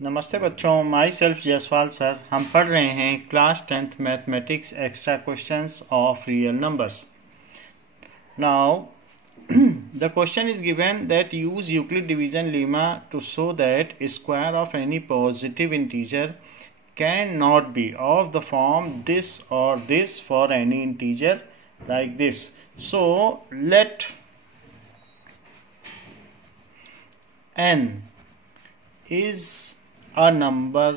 नमस्ते बच्चों, my self Jaiswal sir. हम पढ़ रहे हैं class 10th mathematics extra questions of real numbers. Now the question is given that use Euclid division lemma to show that square of any positive integer can not be of the form this or this for any integer like this. So let n is a number,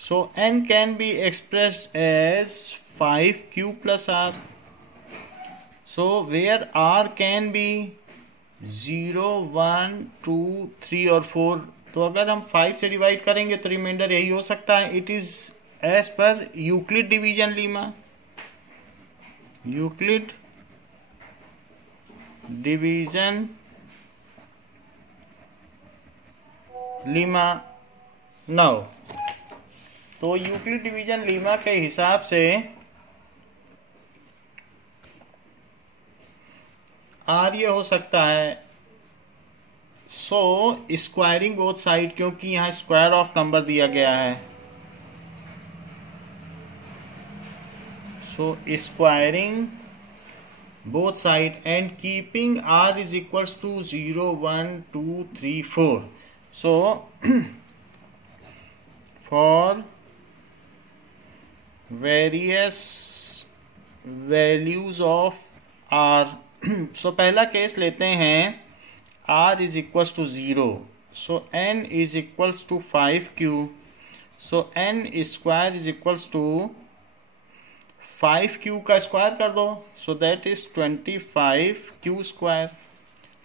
so n can be expressed as 5q plus r, so where r can be 0 1 2 3 और 4। तो अगर हम 5 से divide करेंगे तो reminder यही हो सकता है। It is as per Euclid division lemma, Euclid division lemma. Now तो यूक्लिड डिवीजन लीमा के हिसाब से आर ये हो सकता है, सो स्क्वायरिंग बोथ साइड, क्योंकि यहां स्क्वायर ऑफ नंबर दिया गया है, so squaring both side and keeping r is equals to 0 1 2 3 4। So for various values of r, so पहला केस लेते हैं r is equals to 0, so n is equals to 5q, so n square is equals to 5q का square कर दो, so that is 25q square।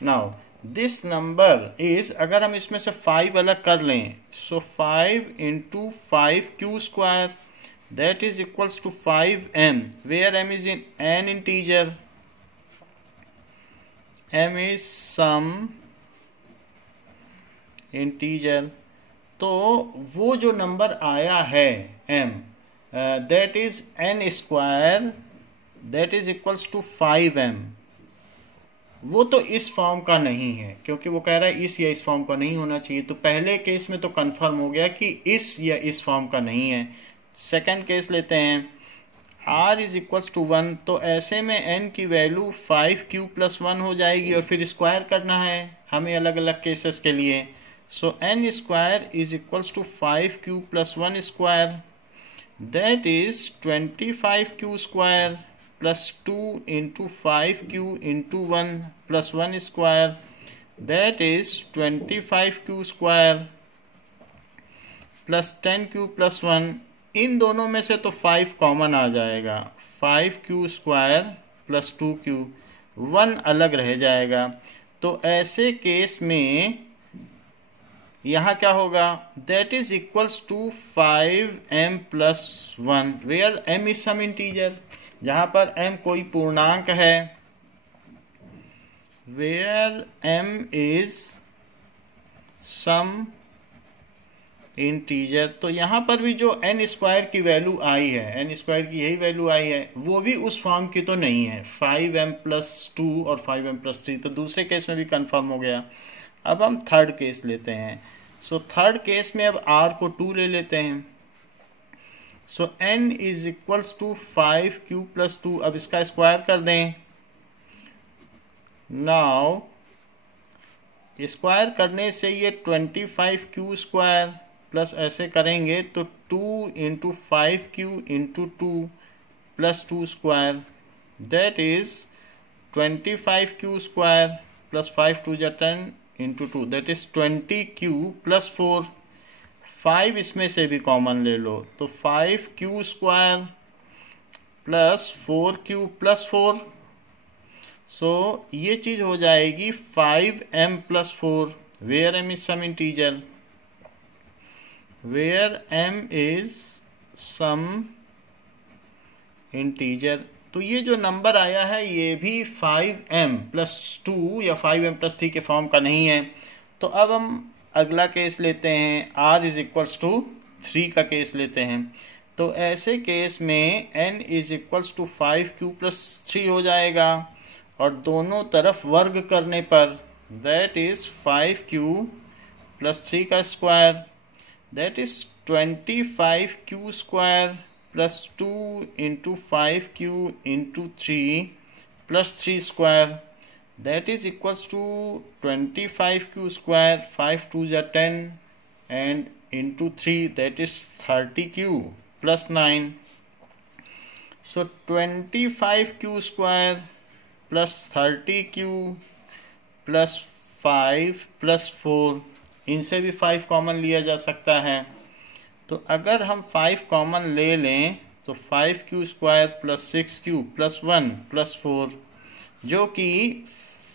now this number is, अगर हम इसमें से 5 अलग कर लें, so 5 into 5q square that is equals to 5m, where m is in an integer, m is some integer. तो वो जो नंबर आया है m, that is n square that is equals to 5m, वो तो इस फॉर्म का नहीं है, क्योंकि वो कह रहा है इस या इस फॉर्म का नहीं होना चाहिए। तो पहले केस में तो कंफर्म हो गया कि इस या इस फॉर्म का नहीं है। सेकंड केस लेते हैं, r इज इक्वल्स टू 1, तो ऐसे में n की वैल्यू 5q प्लस 1 हो जाएगी और फिर स्क्वायर करना है हमें अलग अलग केसेस के लिए। So n square is equals to 5q plus 1 square that is 25q square plus 2 into 5q into 1 plus 1 square, that is 25q square plus 10q plus 1। इन दोनों में से तो 5 कॉमन आ जाएगा, 5q स्क्वायर प्लस 2q, 1 अलग रह जाएगा। तो ऐसे केस में यहाँ क्या होगा, that is equals to 5m plus 1, where m is some integer, जहां पर m कोई पूर्णांक है, where m is some integer. तो यहां पर भी जो n स्क्वायर की वैल्यू आई है, n स्क्वायर की यही वैल्यू आई है, वो भी उस फॉर्म की तो नहीं है, 5m प्लस 2 और 5m प्लस 3। तो दूसरे केस में भी कंफर्म हो गया। अब हम थर्ड केस लेते हैं। सो थर्ड केस में अब r को 2 ले लेते हैं, so n is equals to 5q plus 2। अब इसका स्क्वायर कर दें। नाउ स्क्वायर करने से ये 25q स्क्वायर प्लस ऐसे करेंगे तो 2 into 5q into 2 plus 2 square that is 25q square plus 5 2 जा 10 into 2 that is 20q plus 4। 5 इसमें से भी कॉमन ले लो, तो 5q square plus 4q plus 4, सो ये चीज हो जाएगी 5m plus 4, where m is some integer, where m is some integer. तो ये जो नंबर आया है ये भी 5m प्लस 2 या 5m प्लस 3 के फॉर्म का नहीं है। तो अब हम अगला केस लेते हैं, r इज इक्वल्स टू 3 का केस लेते हैं। तो ऐसे केस में n is equals to 5q plus 3 हो जाएगा और दोनों तरफ वर्ग करने पर दैट इज 5q प्लस 3 का square, that is 25q square plus 2 into 5q into 3 plus 3 square, that is equals to 25q square, 5 2 जा 10 and into 3 that is 30q plus 9. So 25q square plus 30q plus 5 plus 4, इनसे भी 5 common लिया जा सकता है. तो अगर हम 5 कॉमन ले लें तो 5q square plus 6q plus 1 plus 4, जो कि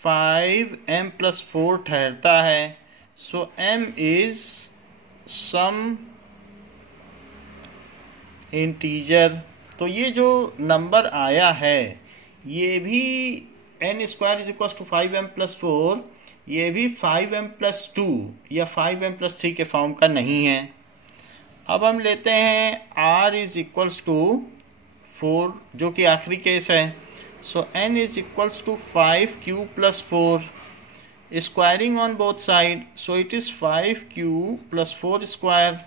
5m प्लस 4 ठहरता है. So m is some integer. तो ये जो नंबर आया है ये भी n square is equal to 5m plus 4, ये भी 5m प्लस 2 या 5m प्लस 3 के फॉर्म का नहीं है. अब हम लेते हैं r इज इक्वल्स टू 4, जो कि आखिरी केस है. So n is equals to 5q plus 4, squaring on both side, so it is 5q plus 4 square,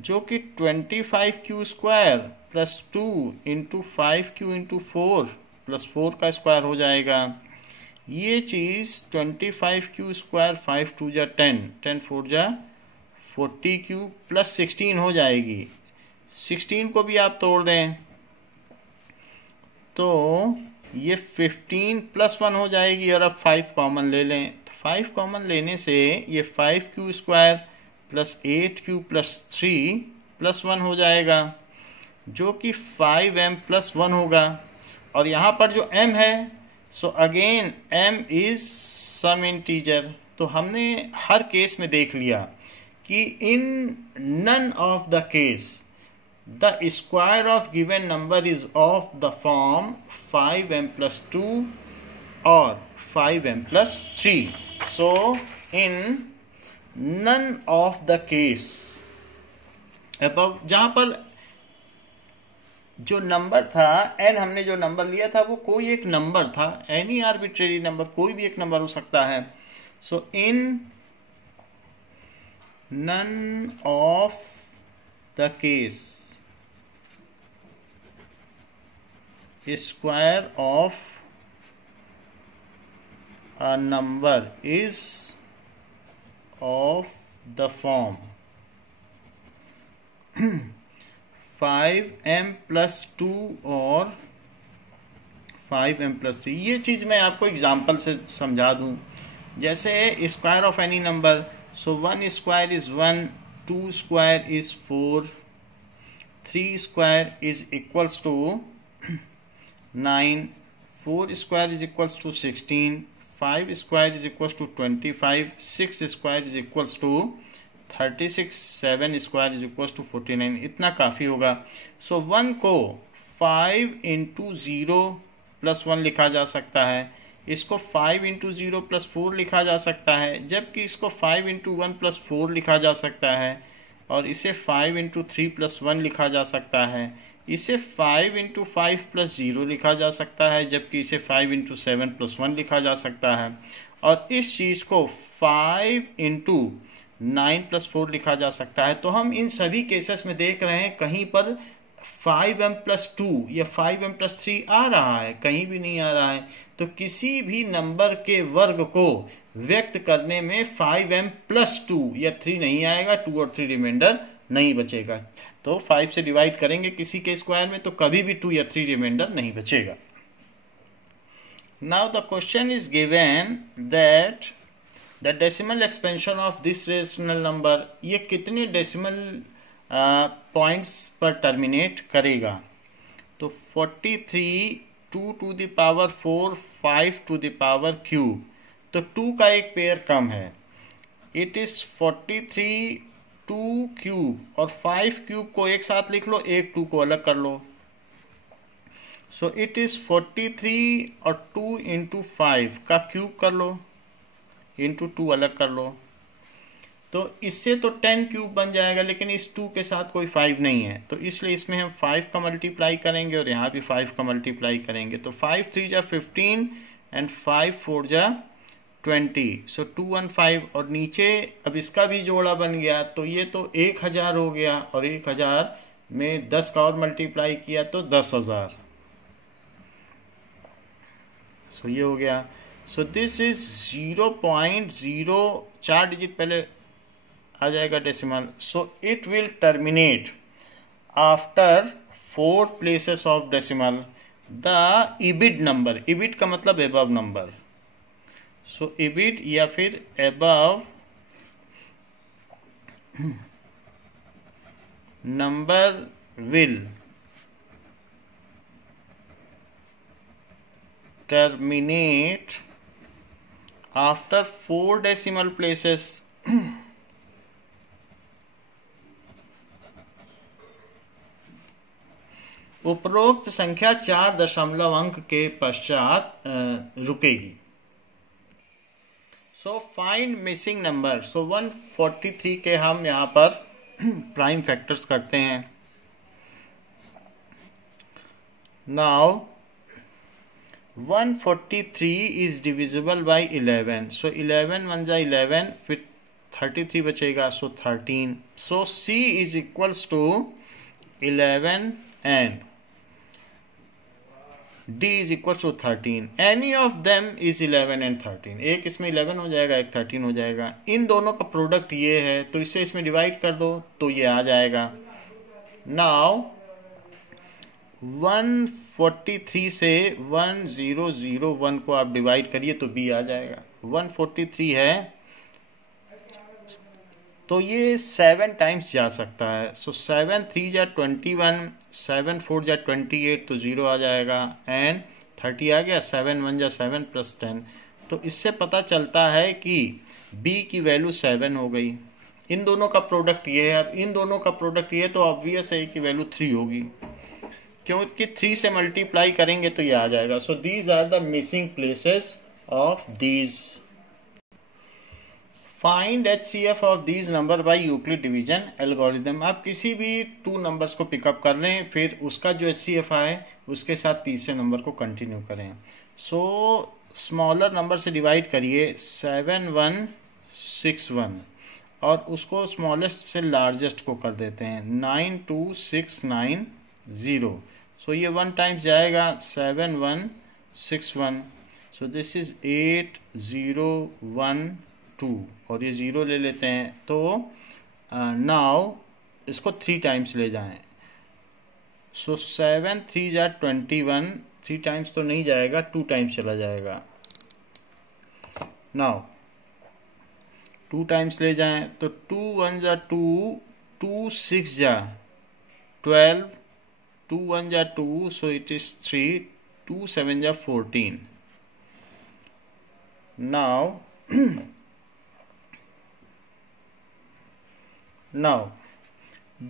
जो कि 25q square plus 2 into 5q into 4 plus 4 का स्क्वायर हो जाएगा. ये चीज़ 25q स्क्वायर 5 2 जा 10, 10 4 जा 40q प्लस 16 हो जाएगी. 16 को भी आप तोड़ दें तो ये 15 प्लस 1 हो जाएगी. और अब 5 कॉमन ले लें तो 5 कॉमन लेने से ये 5q square plus 8q plus 3 plus 1 हो जाएगा, जो कि 5m प्लस 1 होगा. और यहाँ पर जो m है, so again m is some integer. तो हमने हर केस में देख लिया कि in none of the case the square of given number is of the form 5m plus 2 और 5m plus 3. So in none of the case above, जहां पर जो नंबर था n, हमने जो नंबर लिया था वो कोई एक नंबर था, एनी आर्बिट्रेरी नंबर, कोई भी एक नंबर हो सकता है. So in none of the case square of a number is of the form 5m plus 2 और 5m प्लस 3. ये चीज़ मैं आपको एग्जाम्पल से समझा दूं. जैसे square of any number, so 1 square is 1, 2 square is 4, 3 square is equals to 9, 4 square is equals to 16, 5 square is equals to 25, 6 square is equals to 36, 7 square is equals to 49. इतना काफ़ी होगा. सो 1 को 5 इंटू 0 प्लस 1 लिखा जा सकता है, इसको 5 into 0 plus 4 लिखा जा सकता है, जबकि इसको 5 इंटू 1 प्लस 4 लिखा जा सकता है, और इसे 5 इंटू 3 प्लस 1 लिखा जा सकता है, इसे 5 इंटू 5 प्लस 0 लिखा जा सकता है, जबकि इसे 5 इंटू 7 प्लस 1 लिखा जा सकता है, और इस चीज़ को 5 इंटू 9 प्लस 4 लिखा जा सकता है. तो हम इन सभी केसेस में देख रहे हैं कहीं पर 5m प्लस 2 या 5m प्लस 3 आ रहा है, कहीं भी नहीं आ रहा है. तो किसी भी नंबर के वर्ग को व्यक्त करने में 5m प्लस 2 या 3 नहीं आएगा, 2 और 3 रिमाइंडर नहीं बचेगा. तो 5 से डिवाइड करेंगे किसी के स्क्वायर में तो कभी भी 2 या 3 रिमाइंडर नहीं बचेगा. Now the question is given that the decimal expansion of this rational number, ये कितने डेसिमल पॉइंट्स पर टर्मिनेट करेगा. तो 43, 2 to the power 4, 5 to the power cube. तो 2 का एक पेयर कम है, इट इज 43 2 क्यूब और 5 क्यूब को एक साथ लिख लो, एक 2 को अलग कर लो. सो इट इज 43 और 2 इंटू 5 का क्यूब कर लो, इंटू 2 अलग कर लो. तो इससे तो 10 क्यूब बन जाएगा, लेकिन इस 2 के साथ कोई 5 नहीं है, तो इसलिए इसमें हम 5 का मल्टीप्लाई करेंगे और यहाँ भी 5 का मल्टीप्लाई करेंगे. तो 5 3 जा 15 एंड 5 4 जा 20, सो 215, और नीचे अब इसका भी जोड़ा बन गया, तो ये तो 1000 हो गया, और 1000 में 10 का और मल्टीप्लाई किया तो 10,000, सो ये हो गया। सो दिस इज 0.0, 4 डिजिट पहले आ जाएगा decimal, so it will terminate after 4 places of decimal the EBIT number. EBIT का मतलब एबव नंबर, सो EBIT या फिर above number will terminate after 4 decimal places उपरोक्त संख्या 4 दशमलव अंक के पश्चात रुकेगी। So find missing number. So 143 के हम यहाँ पर प्राइम फैक्टर्स करते हैं। Now 143 is divisible by 11, so 11 1 जा 11, फिर 33 बचेगा, so 13, so C is equals to 11 and D is equals to 13, any of them is 11 and 13, एक इसमें 11 हो जाएगा, एक 13 हो जाएगा, इन दोनों का प्रोडक्ट ये है, तो इसे इसमें डिवाइड कर दो तो ये आ जाएगा। नाउ 143 से 1001 को आप डिवाइड करिए तो B आ जाएगा। 143 है तो ये 7 टाइम्स जा सकता है, सो 7 3 जा 21, 7 4 जा 28, तो 0 आ जाएगा, एंड 30 आ गया, 7 1 जा 7 प्लस 10, तो इससे पता चलता है कि B की वैल्यू 7 हो गई। इन दोनों का प्रोडक्ट ये है, अब इन दोनों का प्रोडक्ट ये, तो ऑब्वियस है कि वैल्यू 3 होगी, क्योंकि 3 से मल्टीप्लाई करेंगे तो ये आ जाएगा। So these are the missing places of these. Find HCF of these number by Euclid division algorithm. आप किसी भी 2 नंबर्स को पिकअप कर लें, फिर उसका जो HCF आए उसके साथ तीसरे नंबर को कंटिन्यू करें। सो स्मॉलर नंबर से डिवाइड करिए 7161, और उसको स्मॉलेस्ट से लार्जेस्ट को कर देते हैं 92690, सो ये 1 टाइम्स जाएगा 7161, सो दिस इज 8012, और ये 0 ले लेते हैं, तो नाउ इसको 3 टाइम्स ले जाएं, सो 7 3 जा 21, 3 टाइम्स तो नहीं जाएगा, 2 टाइम्स चला जाएगा। नाउ 2 टाइम्स ले जाएं तो 2 1 जा 2, 2 6 जा 12, 2 1 जा 2, so it is 3, 2 7 जा 14. Now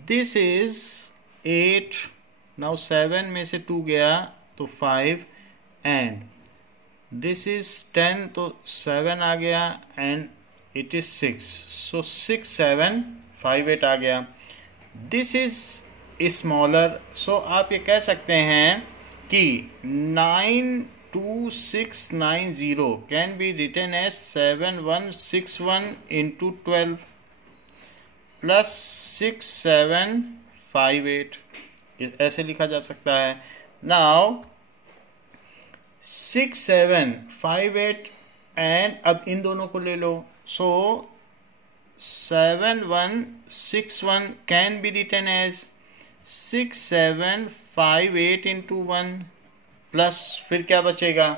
this is 8. Now 7 में से 2 गया तो 5, and this is 10, तो 7 आ गया, and it is 6, so 6 7 5 8 आ गया। This is smaller, so आप ये कह सकते हैं कि 92690 can be written as 7161 into 12 plus 6758, ऐसे लिखा जा सकता है। Now 6758 एंड अब इन दोनों को ले लो, so 7161 can be written as 6758 into 1 plus फिर क्या बचेगा,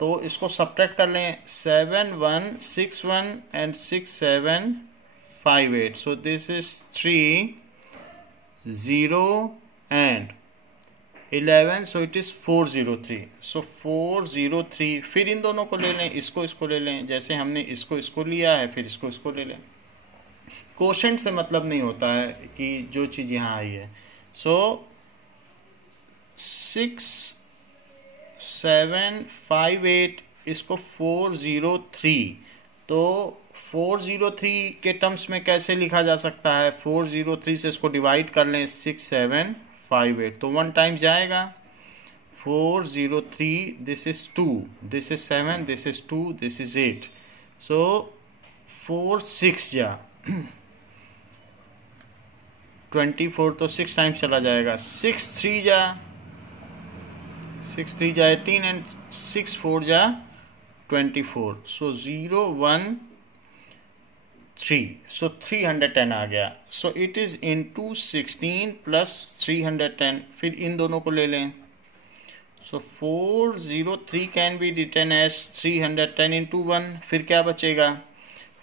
तो इसको सब्ट्रैक्ट कर लें 7161 and 6758, so this is 3 0 and 11, so it is 403, so 403। फिर इन दोनों को ले लें, इसको ले लें, जैसे हमने इसको लिया है, फिर इसको ले लें। कोशेंट से मतलब नहीं होता है कि जो चीज़ यहाँ आई है। सो 6758 इसको 403, तो 403 के टर्म्स में कैसे लिखा जा सकता है, 403 से इसको डिवाइड कर लें 6758, तो 1 टाइम जाएगा, 403, this is 2, this is 7, this is 2, this is 8. So 4 6 जा 24 तो 6 टाइम्स चला जाएगा. 6 3 जा 18 and 6 4 जा 24. So 0 1 3. So 310 आ गया. So it is into 16 plus 310. फिर इन दोनों को ले लें. So 403 can be written as 310 into 1. फिर क्या बचेगा?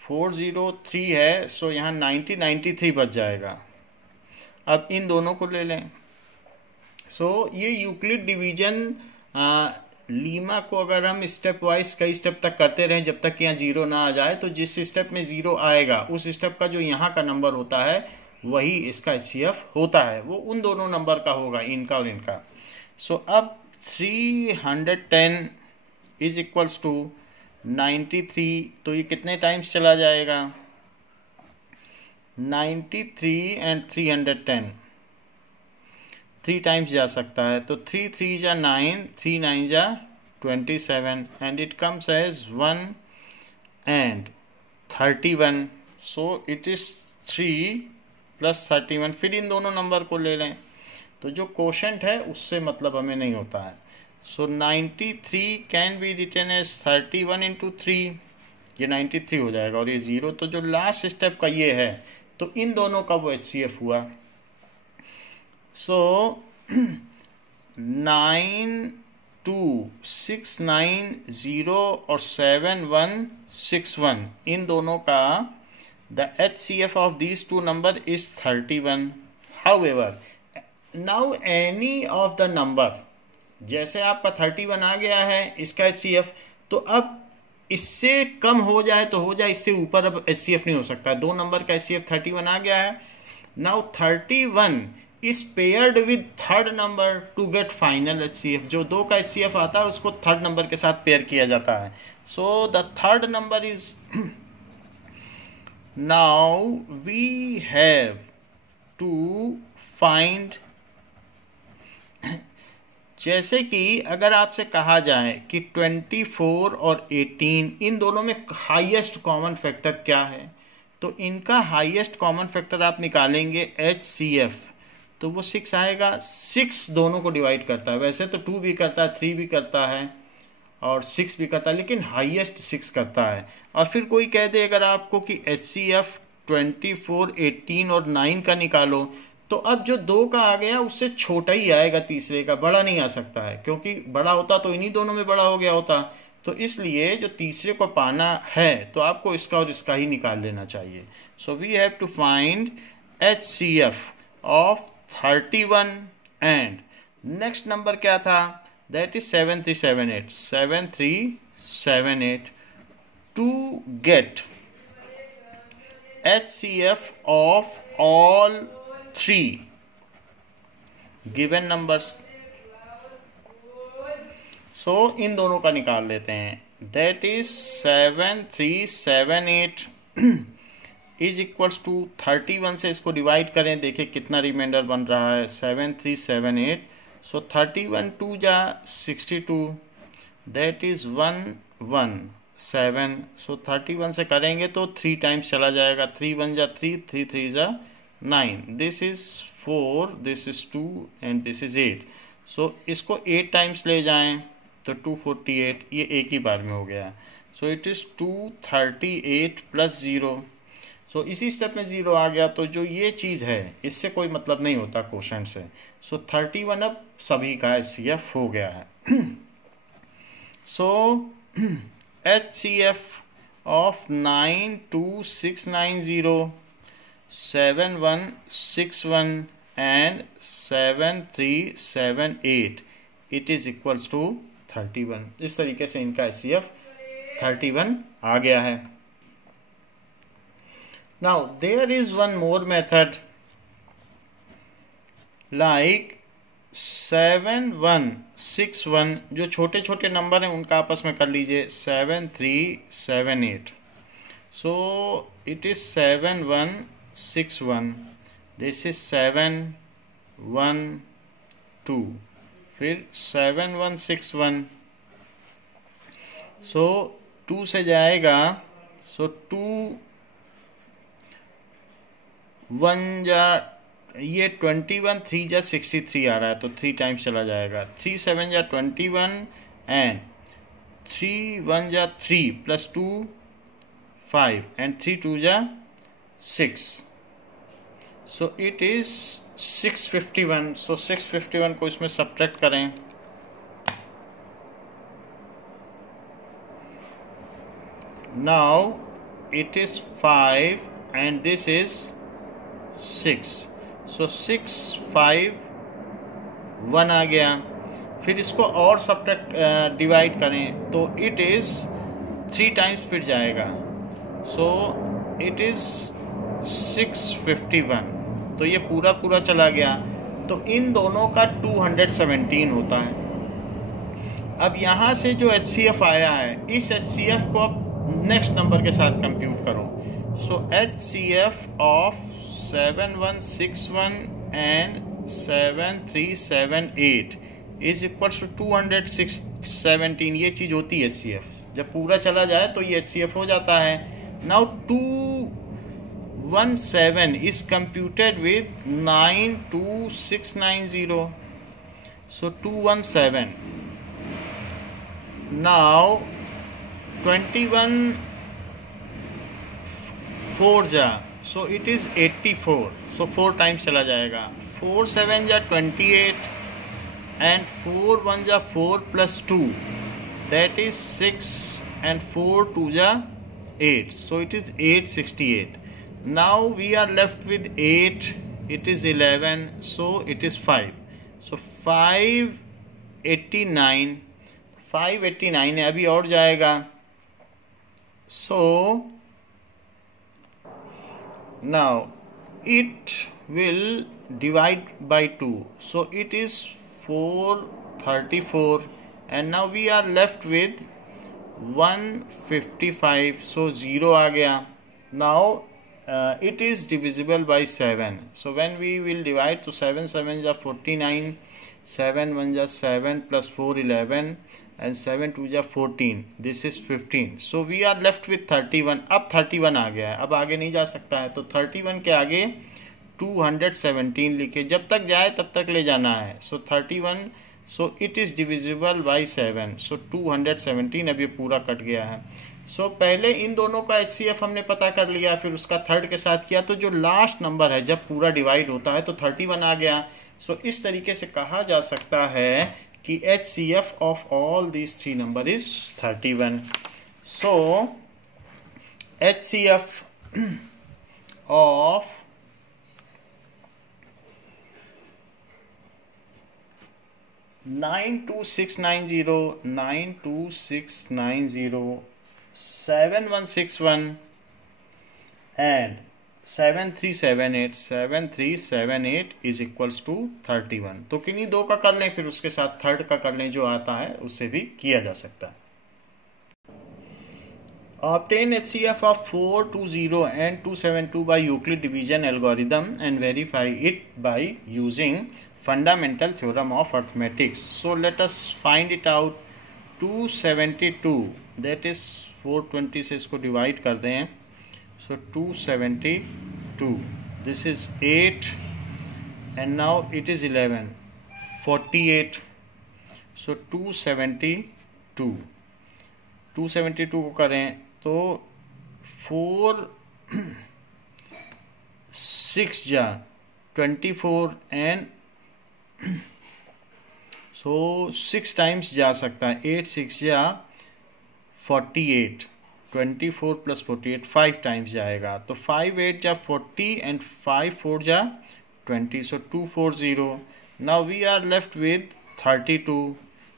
403 है, so यहाँ 93 बच जाएगा. अब इन दोनों को ले लें. So ये यूक्लिड डिवीजन लीमा को अगर हम स्टेप वाइज कई स्टेप तक करते रहें जब तक यहाँ 0 ना आ जाए, तो जिस स्टेप में 0 आएगा उस स्टेप का जो यहाँ का नंबर होता है वही इसका HCF होता है. वो उन दोनों नंबर का होगा, इनका और इनका. सो अब 310 इज इक्वल्स टू 93. तो ये कितने टाइम्स चला जाएगा? 93 एंड 310 3 टाइम्स जा सकता है. तो 3 3 जा 9, 3 9 जा 27 and it comes as 1 and 31. So it is 3 plus 31. फिर इन दोनों नंबर को ले लें. तो जो कोशेंट है उससे मतलब हमें नहीं होता है. So 93 can be written as 31 into 3. ये 93 हो जाएगा और ये 0. तो जो लास्ट स्टेप का ये है, तो इन दोनों का वो HCF हुआ. सो 9 2 6 9 0 और 7 1 6 1, इन दोनों का the HCF of these two number is 31. However now any of the number, जैसे आपका 31 आ गया है इसका HCF, तो अब इससे कम हो जाए तो हो जाए, इससे ऊपर अब HCF नहीं हो सकता. 2 नंबर का HCF 31 आ गया है. Now 31 is paired with third number to get final HCF. जो 2 का HCF आता है उसको थर्ड नंबर के साथ पेयर किया जाता है. So the third number is, now we have to find, जैसे कि अगर आपसे कहा जाए कि 24 और 18 इन दोनों में हाईएस्ट कॉमन फैक्टर क्या है, तो इनका हाईएस्ट कॉमन फैक्टर आप निकालेंगे HCF, तो वो 6 आएगा. 6 दोनों को डिवाइड करता है. वैसे तो 2 भी करता है, 3 भी करता है और 6 भी करता है, लेकिन हाईएस्ट 6 करता है. और फिर कोई कह दे अगर आपको कि HCF 24 18 और 9 का निकालो, तो अब जो 2 का आ गया उससे छोटा ही आएगा, तीसरे का बड़ा नहीं आ सकता है, क्योंकि बड़ा होता तो इन्हीं दोनों में बड़ा हो गया होता. तो इसलिए जो तीसरे को पाना है तो आपको इसका और इसका ही निकाल लेना चाहिए. So we have to find HCF of 31 and next number क्या था? That is 7378. 7378 to get HCF of all 3 given numbers. So इन दोनों का निकाल लेते हैं. That is 7378 is equals to 31 से इसको डिवाइड करें, देखिए कितना रिमाइंडर बन रहा है. 7378. सो 31 2 जा 62. That is 117. सो 31 से करेंगे तो 3 टाइम्स चला जाएगा. 3 1 जा 3, 3 3 जा 9. This is 4, this is 2 and this is 8. सो इसको 8 टाइम्स ले जाएं तो 248. ये एक ही बार में हो गया. सो इट इज 238 प्लस 0. सो इसी स्टेप में 0 आ गया, तो जो ये चीज़ है इससे कोई मतलब नहीं होता क्वेश्चन से. सो 31 अब सभी का HCF हो गया है. So HCF of 92690 7161 and 7378 it is equals to 31. इस तरीके से इनका HCF 31 आ गया है. Now there is one more method like 7161. जो छोटे छोटे नंबर हैं उनका आपस में कर लीजिए. 7378. So it is 7161. This is 712. फिर 7161, सो 2 से जाएगा, सो 2 1 जा, ये 21, 3 जा 63 आ रहा है, तो 3 टाइम्स चला जाएगा। 3 7 जा 21 एंड 3 1 जा 3 प्लस 2 5 एंड 3 2 जा 6, सो इट इज 651। सो 651 को इसमें सब्ट्रैक्ट करें, now it is 5 and this is 6, सो 6 5 1 आ गया। फिर इसको और सब्ट्रैक्ट डिवाइड करें तो इट इज 3 टाइम्स फिर जाएगा, सो इट इज 651। तो ये पूरा पूरा चला गया, तो इन दोनों का 217 होता है। अब यहाँ से जो HCF आया है, इस HCF को अब नेक्स्ट नंबर के साथ कंप्यूट करो। So HCF of 7161 and 7378 is equal to 217। ये चीज होती है HCF, जब पूरा चला जाए तो ये HCF हो जाता है। Now 217 is computed with 92690, so 217. Now 21 4 जा, so it is 84, so 4 times चला जाएगा। 4 7 जा 28 and 4 1 जा 4 plus 2, that is 6 and 4 2 ja 8, so it is 868. Now we are left with 8, it is 11, so it is 5, so 589 है, अभी और जाएगा। So now it will divide by 2, so it is 434 and now we are left with 155, so 0 आ गया। Now it is divisible by 7, so when we will divide, so 7 7 ja 49, 7 1 ja 7 plus 4 11 and 7 2 ja 14, this is 15, so we are left with 31। अब 31 आ गया है, अब आगे नहीं जा सकता है, तो 31 के आगे 217 लिखे, जब तक जाए तब तक ले जाना है। सो 31, so it is divisible by 7, सो 217। अब ये पूरा कट गया है। सो पहले इन दोनों का HCF हमने पता कर लिया, फिर उसका थर्ड के साथ किया, तो जो लास्ट नंबर है जब पूरा डिवाइड होता है तो 31 आ गया। सो इस तरीके से कहा जा सकता है कि HCF of all these 3 number is 31। So HCF of 92690, 92690, 7161 and 7378 is equals to 31। तो किन्हीं दो का कर लें, फिर उसके साथ थर्ड का कर लें, जो आता है उससे भी किया जा सकता है। Obtain HCF of 420 and 272 by Euclid division algorithm and verify it by using fundamental theorem of arithmetic। So let us find it out। 272, that is 420 से इसको डिवाइड कर दें, so 272, this is 8 and now it is 11, 48, so 272 को करें तो 4 6 जा 24 and so 6 times जा सकता है। 8 6 जा 48, 24 प्लस 48 5 टाइम्स जाएगा, तो 5 8 जा 40 एंड 5 4 जा 20, so 240। Now we are left with 32,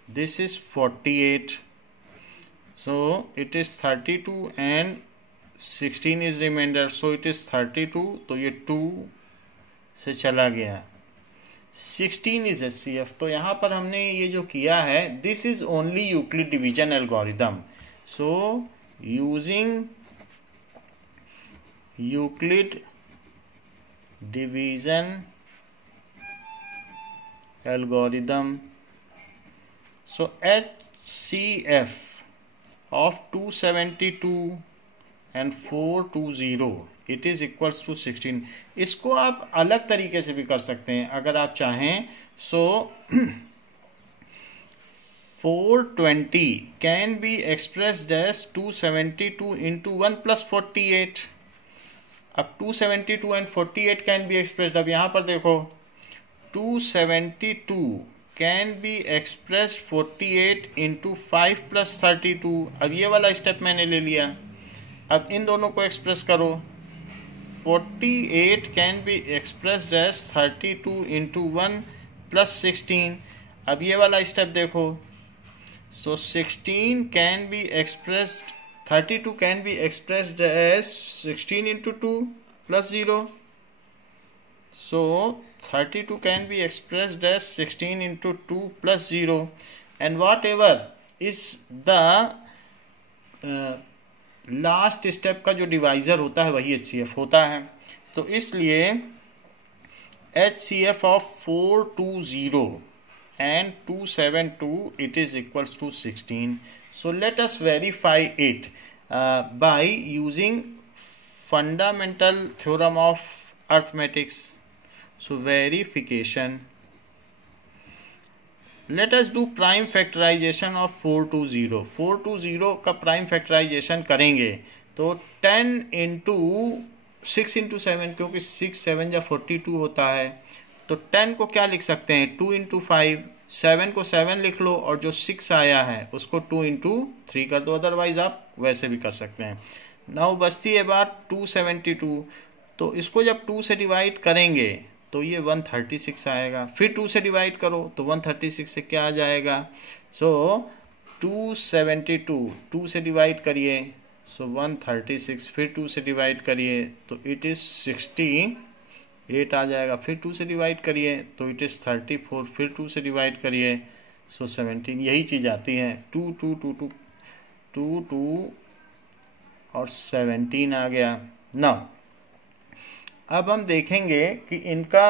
this is 48, so it is 32 and 16 is remainder, so it is 32, तो ये 2 से चला गया। 16 is HCF। तो यहाँ पर हमने ये जो किया है, this is only Euclid division algorithm, so using Euclid division algorithm So HCF of 272 and 420 it is equals to 16. इसको आप अलग तरीके से भी कर सकते हैं अगर आप चाहें. So 420 can be expressed as 272 into 1 plus 48. अब 272 and 48 can be expressed. अब यहाँ पर देखो 272 can be expressed 48 into 5 plus 32. अब ये वाला स्टेप मैंने ले लिया. अब इन दोनों को एक्सप्रेस करो. 48 can be expressed as 32 into 1 plus 16. अब ये वाला स्टेप देखो. So 16 can be expressed, 32 can be expressed as 16 into 2 plus 0. So 32 can be expressed as 16 into 2 plus 0. And whatever is the last step का जो divisor होता है वही HCF होता है. तो इसलिए HCF of 420 and 272 it is equals to 16. So let us verify it by using fundamental theorem of arithmetics. So verification. Let us do prime factorization of 420. 420 का prime factorization करेंगे तो 10 into 6 into 7, क्योंकि 6 7 या 42 होता है, तो 10 को क्या लिख सकते हैं 2 into 5, 7 को 7 लिख लो और जो 6 आया है उसको 2 into 3 कर दो. अदरवाइज आप वैसे भी कर सकते हैं. नाउ बचती है बात 272. तो इसको जब 2 से डिवाइड करेंगे तो ये 136 आएगा. फिर 2 से डिवाइड करो तो 136 से क्या आ जाएगा. सो 272 2 से डिवाइड करिए सो 136. फिर 2 से डिवाइड करिए तो इट इज 68 आ जाएगा. फिर 2 से डिवाइड करिए तो इट इज 34. फिर 2 से डिवाइड करिए सो 17. यही चीज़ आती है. 2 2 2 2 2 2 और 17 आ गया. ना अब हम देखेंगे कि इनका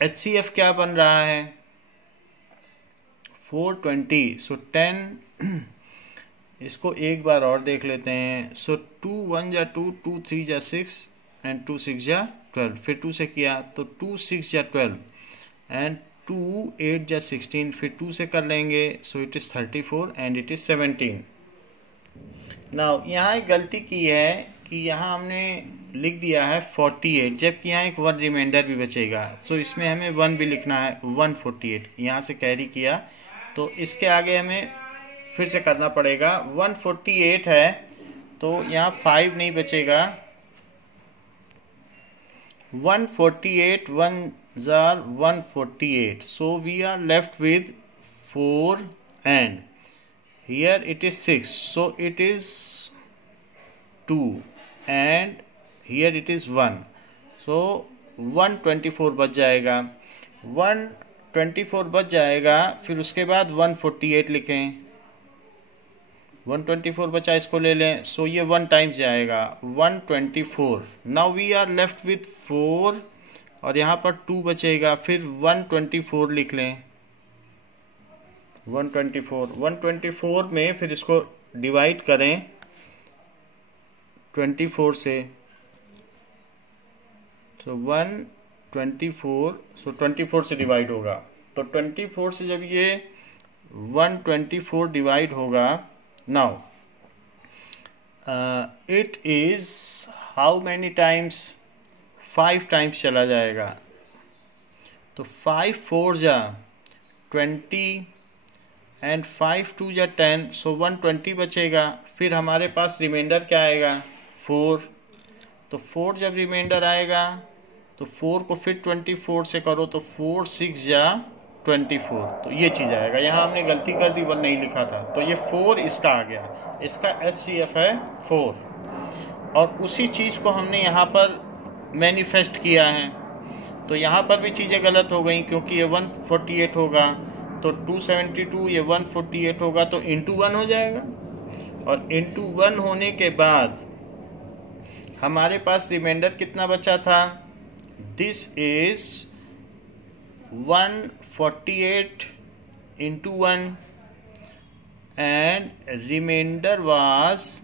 HCF क्या बन रहा है. 420. सो 10 इसको एक बार और देख लेते हैं. सो 2 1 जा 2, 2 3 जा 6 एंड 2 6 जा 12. फिर 2 से किया तो 2 6 जा 12 एंड 2 8 जा 16. फिर 2 से कर लेंगे सो it is 34 and it is 17. Now यहाँ एक गलती की है कि यहाँ हमने लिख दिया है 48, जबकि यहाँ एक 1 रिमाइंडर भी बचेगा. तो इसमें हमें 1 भी लिखना है. 148 यहाँ से कैरी किया तो इसके आगे हमें फिर से करना पड़ेगा. 148 है तो यहाँ 5 नहीं बचेगा. 148 1 जार 148. So we are left with 4 and here it is 6. So it is 2 and here it is 1. So 124 बच जाएगा. 124 बच जाएगा. फिर उसके बाद 148 लिखें. 124 बचा, इसको ले लें. सो ये 1 टाइम्स जाएगा 124. Now we are left with 4 और यहाँ पर 2 बचेगा. फिर 124 लिख लें. 124 में फिर इसको डिवाइड करें 24 से. तो 124 सो 24 से डिवाइड होगा. तो 24 से जब ये 124 डिवाइड होगा, now it is how many times 5 times चला जाएगा. तो 5 4 जा 20 एंड 5 2 जा 10. सो 120 बचेगा. फिर हमारे पास रिमाइंडर क्या आएगा 4. तो 4 जब रिमाइंडर आएगा तो 4 को फिर 24 से करो तो 4 6 जा 24. तो ये चीज़ आएगा. यहाँ हमने गलती कर दी, 1 नहीं लिखा था. तो ये 4 इसका आ गया. इसका HCF है 4. और उसी चीज़ को हमने यहाँ पर मैनिफेस्ट किया है. तो यहाँ पर भी चीज़ें गलत हो गई क्योंकि ये 148 होगा तो 272, ये 148 होगा तो इंटू 1 हो जाएगा. और इंटू 1 होने के बाद हमारे पास रिमाइंडर कितना बचा था. This is 148 into 1 and remainder was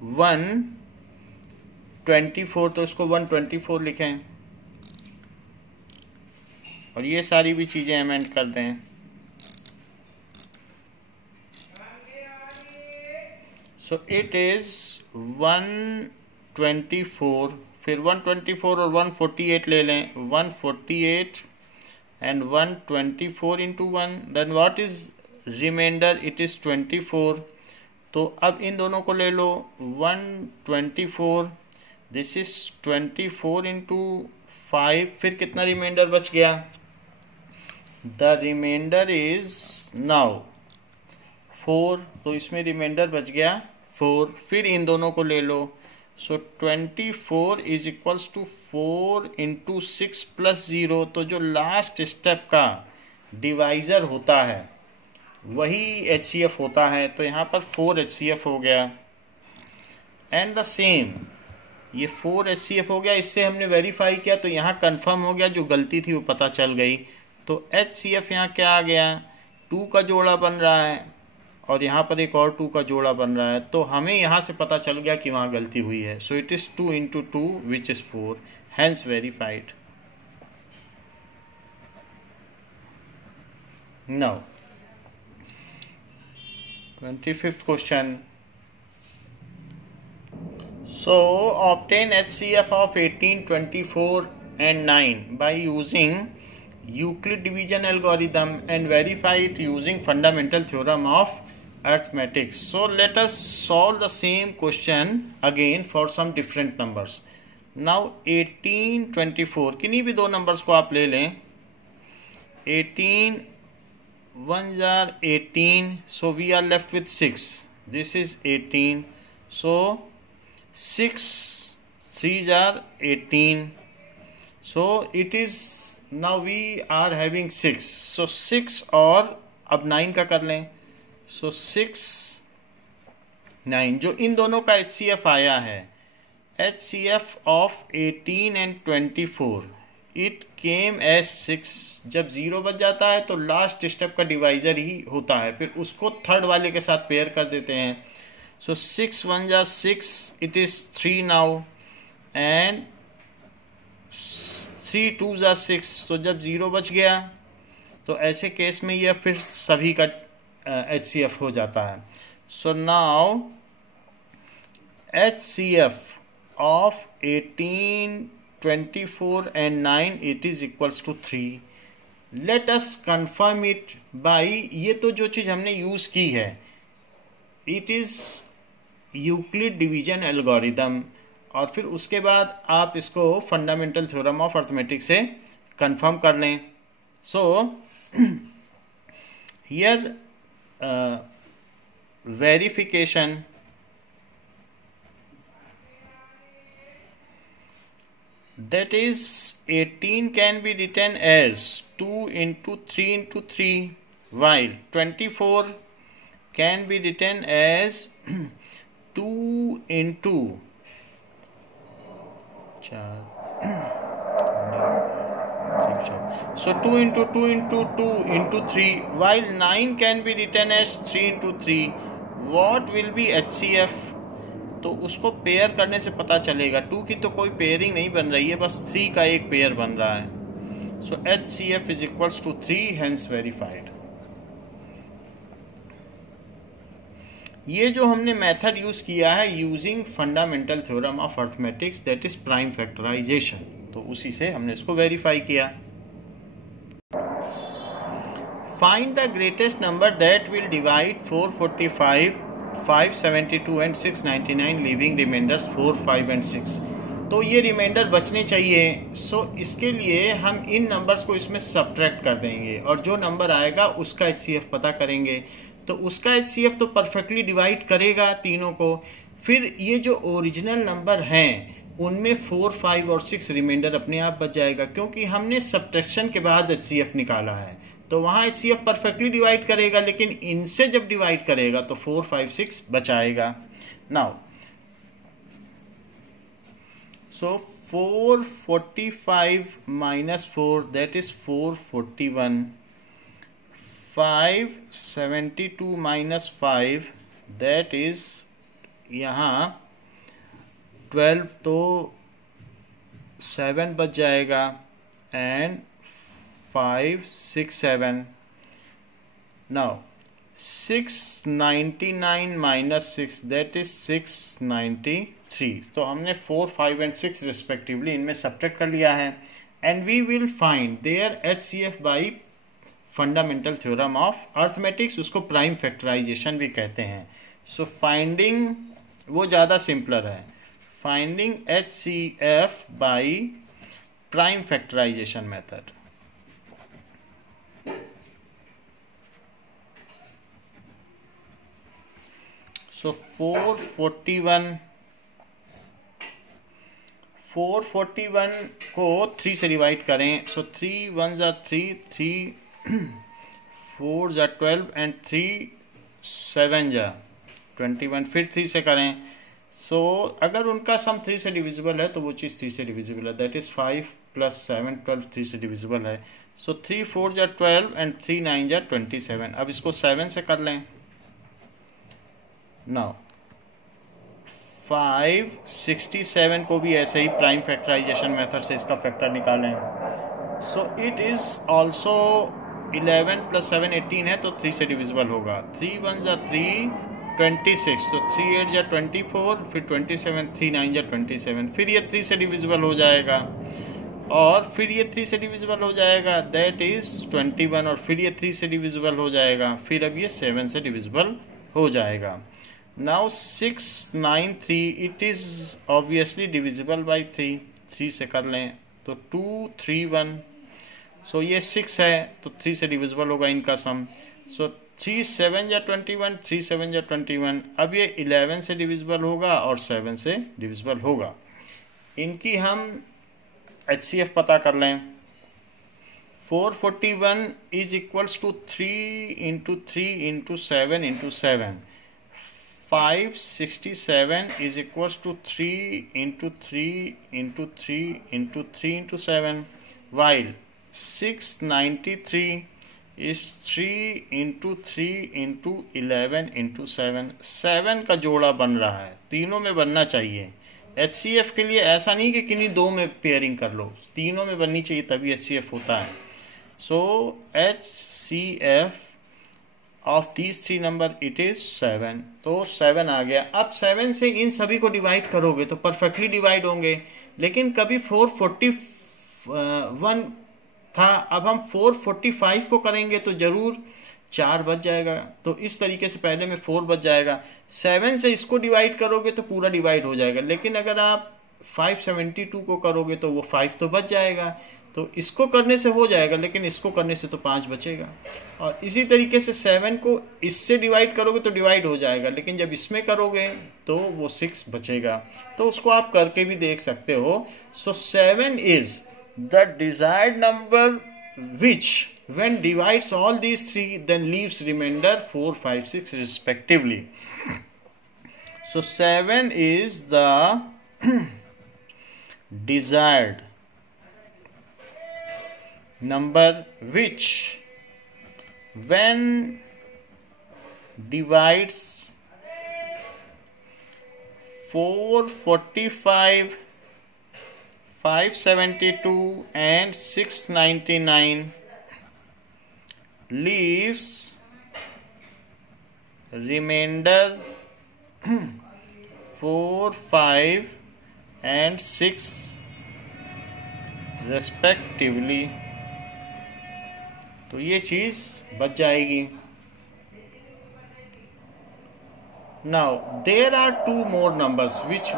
124, तो इसको 124 लिखें और ये सारी भी चीज़ें अमेंड कर दें। सो इट इज़ 124, फिर 124 और 148 ले लें, 148 and 124 into 1, then what is remainder? It is 24। तो अब इन दोनों को ले लो, 124, दिस इज 24 into 5, फिर कितना रिमाइंडर बच गया? द रिमाइंडर इज नाउ 4, तो इसमें रिमाइंडर बच गया 4। फिर इन दोनों को ले लो, सो 24 is equals to 4 into 6 plus 0, तो जो लास्ट स्टेप का डिवाइजर होता है वही HCF होता है, तो यहाँ पर 4 HCF हो गया। एंड द सेम ये 4 HCF हो गया, इससे हमने वेरीफाई किया तो यहाँ कंफर्म हो गया, जो गलती थी वो पता चल गई। तो HCF यहाँ क्या आ गया? 2 का जोड़ा बन रहा है और यहाँ पर एक और 2 का जोड़ा बन रहा है, तो हमें यहाँ से पता चल गया कि वहाँ गलती हुई है। So it is 2 into 2 which is 4, hence verified। Now 25th question. So obtain HCF of 18, 24 and 9 by using Euclid division algorithm and verify it using fundamental theorem of arithmetic. So let us solve the same question again for some different numbers. Now 18, 24, किन्हीं भी दो numbers को आप ले लें। 18 1s are 18, so we are left with 6. This is 18, so 6 3s are 18, so it is now we are having 6, so 6 और अब 9 का कर लें, so 6 9, जो इन दोनों का HCF आया है, HCF of 18 and 24, it came as 6। जब 0 बच जाता है तो लास्ट स्टेप का डिवाइजर ही होता है, फिर उसको थर्ड वाले के साथ पेयर कर देते हैं। सो 6 1 जा 6, इट इज 3 नाउ, एंड 3 2 जा 6, तो जब 0 बच गया तो ऐसे केस में यह फिर सभी का HCF हो जाता है। So now HCF of 18 24 and 9, it is equals to 3. Let us confirm it by, ये तो जो चीज़ हमने यूज़ की है, it is Euclid division algorithm, और फिर उसके बाद आप इसको फंडामेंटल थ्योरम ऑफ अर्थमेटिक से कंफर्म कर लें। So here verification, that is 18 can be written as 2 into 3 into 3, while 24 can be written as 2 into 4 so 2 into 2 into 2 into 3, while 9 can be written as 3 into 3. What will be HCF? तो उसको pair करने से पता चलेगा। 2 की तो कोई pairing नहीं बन रही है, बस 3 का एक पेयर बन रहा है। So HCF is equals to 3, hence verified. ये जो हमने मेथड यूज किया है using fundamental theorem of arithmetics, that is prime factorisation, तो उसी से हमने इसको वेरीफाई किया। Find the greatest number that will divide 445 572 and 699, leaving remainders 4 5 and 6। तो ये रिमाइंडर बचने चाहिए। सो इसके लिए हम इन नंबर्स को इसमें सब्ट्रैक्ट कर देंगे और जो नंबर आएगा उसका HCF पता करेंगे। तो उसका HCF तो परफेक्टली डिवाइड करेगा तीनों को। फिर ये जो ओरिजिनल नंबर हैं उनमें 4 5 और 6 रिमाइंडर अपने आप बच जाएगा, क्योंकि हमने सब्ट्रैक्शन के बाद HCF निकाला है, तो वहाँ HCF परफेक्टली डिवाइड करेगा, लेकिन इनसे जब डिवाइड करेगा तो 4 5 6 बचाएगा। Now So 445 minus 4, that is 441. 572 minus 5, that is यहाँ 12, तो 7 बच जाएगा, and 567. Now 699 minus 6, that is 693. तो हमने 4, 5 and 6 respectively इनमें सब्ट्रैक्ट कर लिया है, and we will find their HCF by fundamental theorem of arithmetics, उसको प्राइम फैक्टराइजेशन भी कहते हैं. सो फाइंडिंग वो ज़्यादा सिंपलर है, finding HCF by prime factorization method. So 441 को 3 से डिवाइड करें. सो 3 1 जा 3, 3 4 जा 12 एंड 3 7 जा 21. फिर 3 से करें. सो अगर उनका सम 3 से डिविजिबल है तो वो चीज़ 3 से डिविजिबल है, दैट इज़ 5 + 7 12 3 से डिविजिबल है. सो 3 4 जा 12 एंड 3 9 जा 27. अब इसको 7 से कर लें. नाउ 567 को भी ऐसे ही प्राइम फैक्टराइजेशन मेथड से इसका फैक्टर निकालें. सो इट इज़ ऑल्सो 11 + 7 18 है, तो 3 से डिविजिबल होगा. 3 1 जा 3 26, तो 3 8 जा 24, फिर 27, 3 9 जा 27. फिर ये 3 से डिविजिबल हो जाएगा, और फिर ये 3 से डिविजिबल हो जाएगा, दैट इज़ 21. और फिर ये 3 से डिविजिबल हो जाएगा, फिर अब ये 7 से डिविजिबल हो जाएगा. Now 693, it is obviously divisible by 3. 3 से कर लें तो 2 3 1. सो ये 6 है, तो 3 से डिविजिबल होगा इनका सम. सो 3 7 जा 21, 3 7 जा 21. अब ये 11 से डिविजिबल होगा और 7 से डिविजिबल होगा. इनकी हम HCF पता कर लें. 441 is equals to 3 × 3 × 7 × 7. 567 is equals to 3 × 3 × 3 × 3 × 7, while 693 is 3 × 3 × 11 × 7. 7 का जोड़ा बन रहा है, तीनों में बनना चाहिए. HCF के लिए ऐसा नहीं कि किन्हीं दो में पेयरिंग कर लो, तीनों में बननी चाहिए तभी HCF होता है. So HCF of these 3 number it is 7. तो 7 आ गया. अब 7 से इन सभी को डिवाइड करोगे तो परफेक्टली डिवाइड होंगे, लेकिन कभी 441 था, अब हम 445 को करेंगे तो जरूर 4 बच जाएगा. तो इस तरीके से पहले में 4 बच जाएगा. 7 से इसको डिवाइड करोगे तो पूरा डिवाइड हो जाएगा, लेकिन अगर आप 572 को करोगे तो वो 5 तो बच जाएगा. तो इसको करने से हो जाएगा, लेकिन इसको करने से तो 5 बचेगा. और इसी तरीके से 7 को इससे डिवाइड करोगे तो डिवाइड हो जाएगा, लेकिन जब इसमें करोगे तो वो 6 बचेगा. तो उसको आप करके भी देख सकते हो. सो 7 is the desired number which when divides all these 3 then leaves remainder 4 5 6 respectively. So 7 is the desired number which when divides 445 572 and 699 leaves remainder 4 5 and 6 respectively. तो ये चीज बच जाएगी. Now there are 2 more numbers which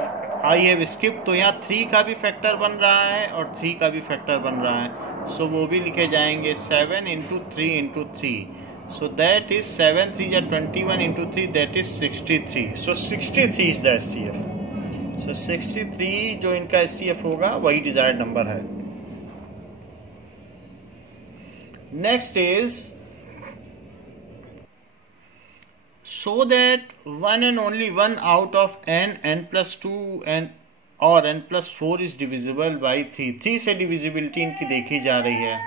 I have skipped. तो यहाँ 3 का भी factor बन रहा है और 3 का भी फैक्टर बन रहा है. सो वो भी लिखे जाएंगे 7 × 3 × 3. सो दैट इज 7 3 या 21 × 3, that is 63. So 63 is the HCF. सो 63 जो इनका HCF होगा वही डिजायर्ड नंबर है. Next is so that one and only one out of n, n plus 2 and और n plus 4 is divisible by 3। 3 से divisibility इनकी देखी जा रही है।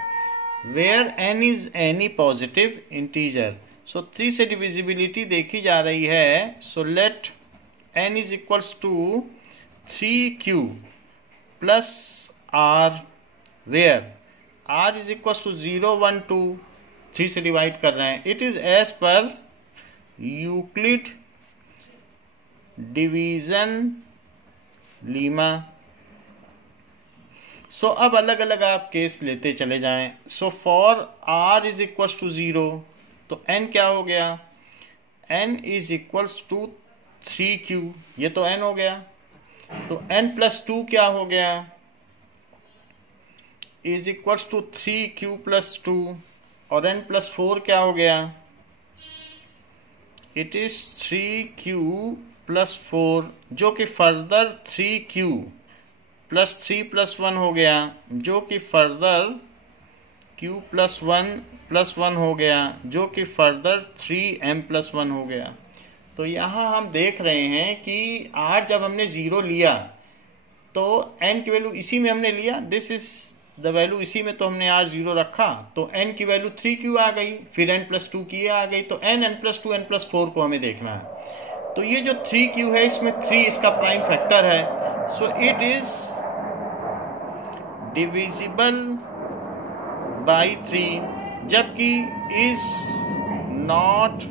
Where n is any positive integer, so 3 से डिविजिबिलिटी देखी जा रही है। So let n is equals to 3q plus r, where r is equals to 0 1 2, 3 से डिवाइड कर रहे हैं। It is as per Euclid division lemma. सो अब अलग अलग आप केस लेते चले जाएं। So for r is equals to 0, तो n क्या हो गया, n is equals to 3q, ये तो n हो गया। तो n प्लस 2 क्या हो गया, is equals to 3q plus 2, और n प्लस 4 क्या हो गया, इट इज 3q प्लस 4, जो कि फर्दर 3q प्लस 3 प्लस 1 हो गया, जो कि फर्दर q प्लस 1 हो गया, जो कि फर्दर 3m प्लस 1 हो गया। तो यहाँ हम देख रहे हैं कि r जब हमने 0 लिया तो n की वैल्यू इसी में हमने लिया, दिस इज द वैल्यू, इसी में तो हमने r 0 रखा, तो n की वैल्यू 3q आ गई, फिर n प्लस 2 की आ गई, तो n प्लस 2 n प्लस 4 को हमें देखना है। तो ये जो 3q है इसमें 3 इसका प्राइम फैक्टर है, so it is divisible by 3, जबकि इज नॉट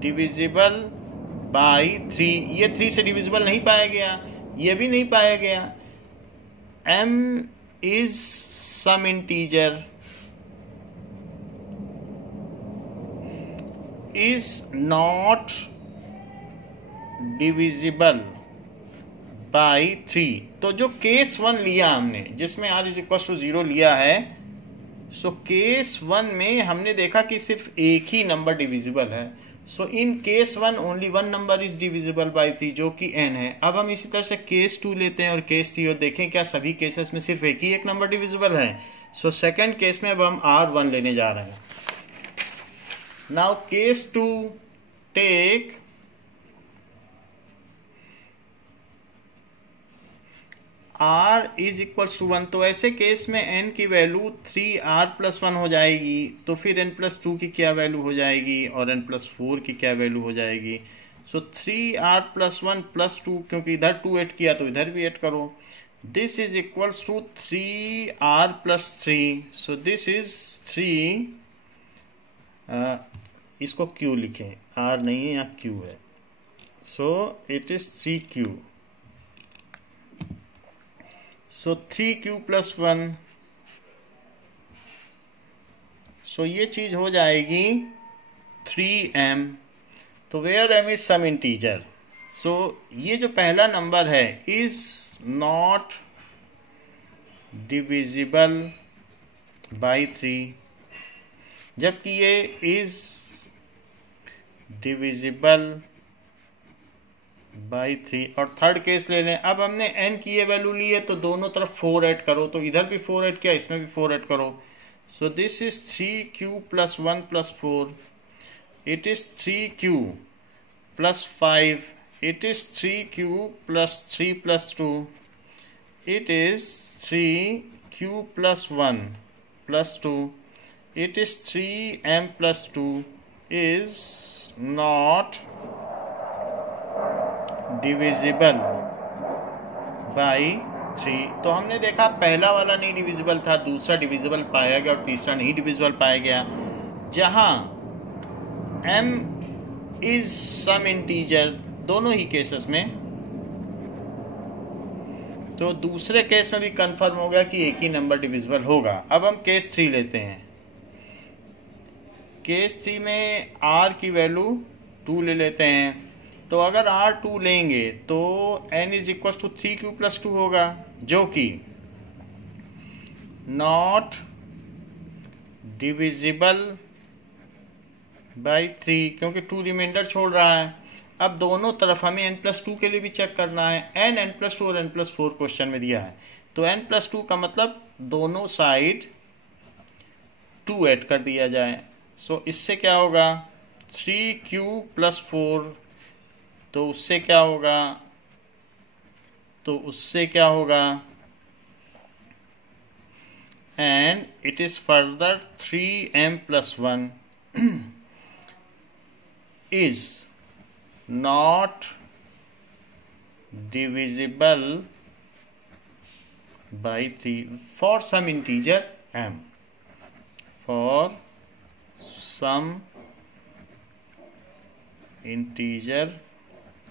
डिविजिबल बाई 3, ये 3 से डिविजिबल नहीं पाया गया, ये भी नहीं पाया गया। m is some integer is not divisible by 3। तो जो केस 1 लिया हमने, जिसमें r इज इक्वल टू 0 लिया है, सो केस 1 में हमने देखा कि सिर्फ एक ही नंबर डिविजिबल है। So in case 1 only 1 number is divisible by 3, जो कि n है। अब हम इसी तरह से केस 2 लेते हैं और केस 3 और देखें क्या सभी केसेस में सिर्फ एक नंबर डिविजिबल है। सो सेकंड केस में अब हम r1 लेने जा रहे हैं। Now case 2 take r is equals to 1, तो ऐसे केस में n की वैल्यू 3r प्लस 1 हो जाएगी, तो फिर n प्लस 2 की क्या वैल्यू हो जाएगी और n प्लस 4 की क्या वैल्यू हो जाएगी। सो 3r प्लस 1 प्लस 2, क्योंकि इधर 2 ऐड किया तो इधर भी ऐड करो, this is equals to 3r plus 3, so this is 3, इसको q लिखें, r नहीं है यहाँ q है, so it is 3q, so 3q plus 1, so ये चीज हो जाएगी 3m। तो where m is some integer, so ये जो पहला नंबर है इज नॉट डिविजिबल बाई 3, जबकि ये इज डिविजिबल बाई 3। और थर्ड केस ले लें। अब हमने n की ये वैल्यू ली है तो दोनों तरफ 4 ऐड करो, तो इधर भी 4 ऐड किया, इसमें भी 4 ऐड करो, सो this is 3q plus 1 plus 4, it is 3q plus 5, it is 3q plus 3 plus 2, it is 3q plus 1 plus 2, it is 3m plus 2 is not divisible by 3। तो हमने देखा पहला वाला नहीं डिविजिबल था, दूसरा डिविजिबल पाया गया और तीसरा नहीं डिविजिबल पाया गया। जहां m इज सम इंटीजर दोनों ही केसेस में, तो दूसरे केस में भी कंफर्म हो गया कि एक ही नंबर डिविजिबल होगा। अब हम केस 3 लेते हैं। केस 3 में r की वैल्यू 2 ले लेते हैं। तो अगर r 2 लेंगे तो n is equal to 3q plus 2 होगा, जो कि नॉट डिविजिबल बाई 3, क्योंकि 2 रिमाइंडर छोड़ रहा है। अब दोनों तरफ हमें n प्लस 2 के लिए भी चेक करना है। n प्लस 2 और n प्लस 4 क्वेश्चन में दिया है, तो n प्लस 2 का मतलब दोनों साइड 2 ऐड कर दिया जाए। सो इससे क्या होगा 3q प्लस 4, तो उससे क्या होगा तो उससे क्या होगा, and it is further 3m + 1 is not divisible by 3 for some integer m. For some integer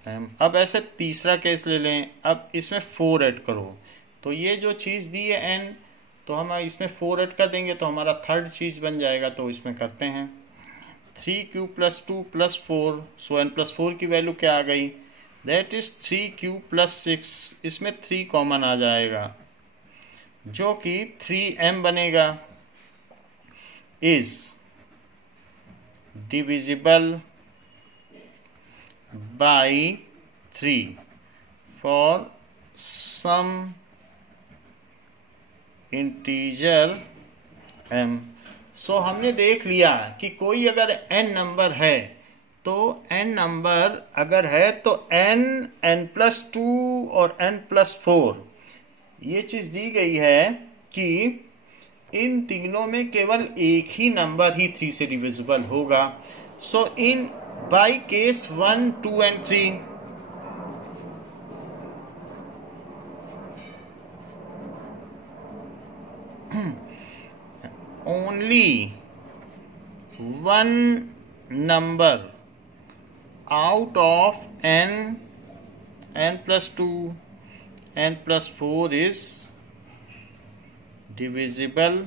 m. अब ऐसे तीसरा केस ले लें। अब इसमें 4 ऐड करो, तो ये जो चीज़ दी है n, तो हम इसमें 4 ऐड कर देंगे तो हमारा थर्ड चीज़ बन जाएगा। तो इसमें करते हैं 3q + 2 + 4, सो n + 4 की वैल्यू क्या आ गई, दैट इज 3q + 6। इसमें 3 कॉमन आ जाएगा जो कि 3m बनेगा, is divisible by 3 for some integer m। So हमने देख लिया कि कोई अगर n नंबर है, तो n नंबर अगर है तो n, n + 2 और n + 4, ये चीज़ दी गई है कि इन तीनों में केवल एक ही नंबर ही 3 से डिविजिबल होगा। सो in by case 1, 2 and 3, only one number out of n, n + 2, n + 4 is divisible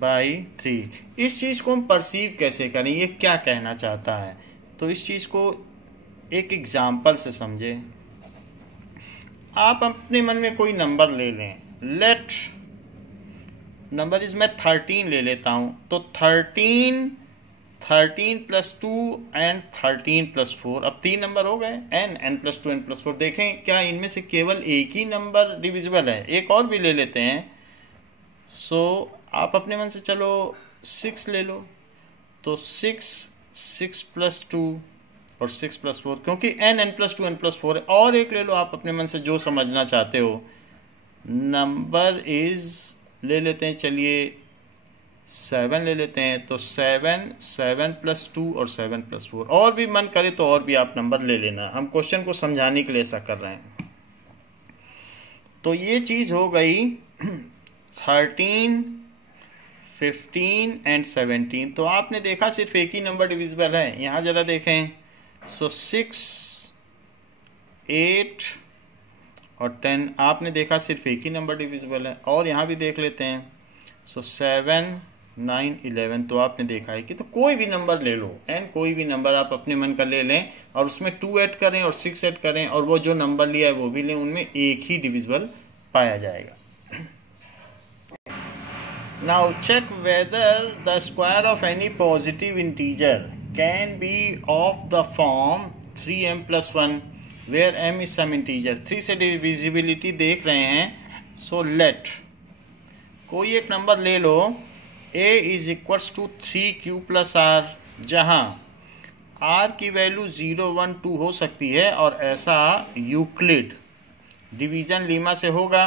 by 3। इस चीज़ को हम परसीव कैसे करें, ये क्या कहना चाहता है, तो इस चीज़ को एक एग्जाम्पल से समझें। आप अपने मन में कोई नंबर ले लें, लेट नंबर इज मैं 13 ले लेता हूं, तो 13 + 2 एंड 13 + 4, अब 3 नंबर हो गए, n, n + 2, n + 4। देखें क्या इनमें से केवल एक ही नंबर डिविजिबल है, एक और भी ले लेते हैं। सो आप अपने मन से चलो 6 ले लो, तो 6 + 2 और 6 + 4, क्योंकि n, n + 2, n + 4 है। और एक ले लो आप अपने मन से जो समझना चाहते हो। नंबर इज ले लेते हैं, चलिए 7 ले लेते हैं, तो 7 + 2 और 7 + 4, और भी मन करे तो और भी आप नंबर ले लेना, हम क्वेश्चन को समझाने के लिए ऐसा कर रहे हैं। तो ये चीज़ हो गई 13, 15 एंड 17। तो आपने देखा सिर्फ एक ही नंबर डिविजिबल है, यहाँ ज़रा देखें। सो 6, 8 और 10, आपने देखा सिर्फ एक ही नंबर डिविजिबल है। और यहाँ भी देख लेते हैं, सो 7, 9, 11, तो आपने देखा है कि तो कोई भी नंबर ले लो, एंड कोई भी नंबर आप अपने मन का ले लें और उसमें 2 ऐड करें और 6 ऐड करें और वो जो नंबर लिया है वो भी लें, उनमें एक ही डिविजिबल पाया जाएगा। Now check whether the square of any positive integer can be of the form 3m + 1 where m is some integer। 3 से divisibility देख रहे हैं। So let कोई एक नंबर ले लो, a = 3q + r, जहाँ r की वैल्यू 0, 1, 2 हो सकती है, और ऐसा यूक्लिड डिवीजन लीमा से होगा।